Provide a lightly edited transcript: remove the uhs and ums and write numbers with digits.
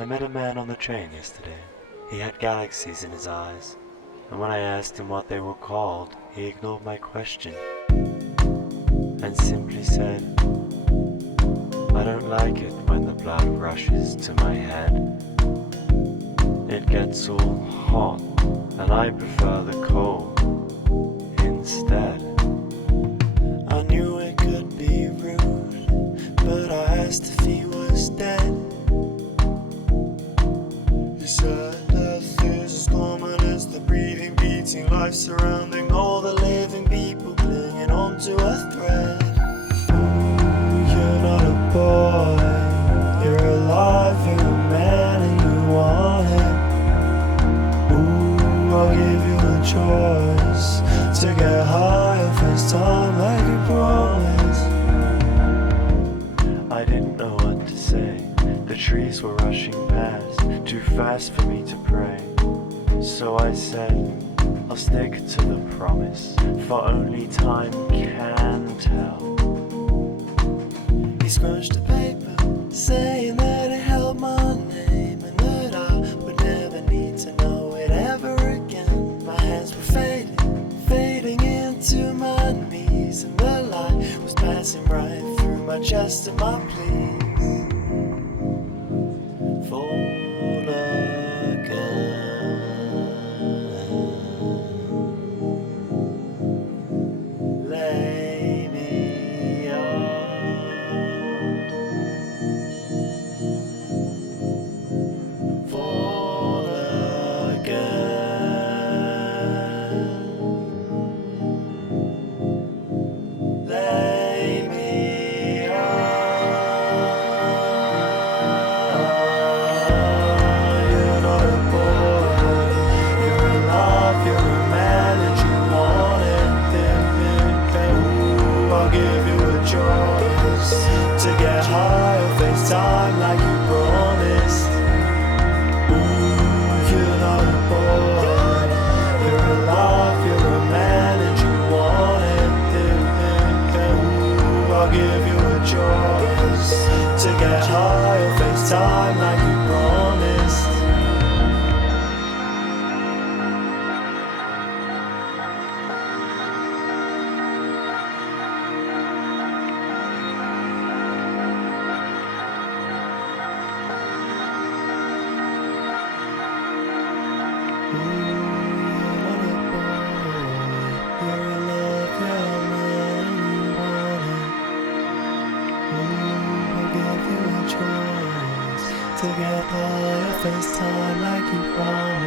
I met a man on the train yesterday. He had galaxies in his eyes, and when I asked him what they were called, he ignored my question and simply said, I don't like it when the blood rushes to my head. It gets all hot, and I prefer the cold instead. I knew it could be rude, but I asked if he was dead. He said death is as common as the breathing, beating life surrounding all the living people clinging onto a thread. You're not a boy, you're alive, you're a man and you want it. Ooh, I'll give you a choice to get higher first time like you promised. I didn't know what to say. The trees were rushing past, too fast for me to pray. So I said, I'll stick to the promise, for only time can tell. He scrunched the paper, saying that it held my name, and that I would never need to know it ever again. My hands were fading into my knees, and the light was passing right through my chest and my pleas. Fold again. Lay me out. Fold again. Lay me out. You're not a boy, you're alive, you're a man and you want it. Ooh, I'll give you a choice to get higher, face time like you promised. Ooh, you're not a boy, you're alive, you're a man and you want it. Ooh, I'll give you a choice to get higher, face time like you promised. To get higher, face time like you promised.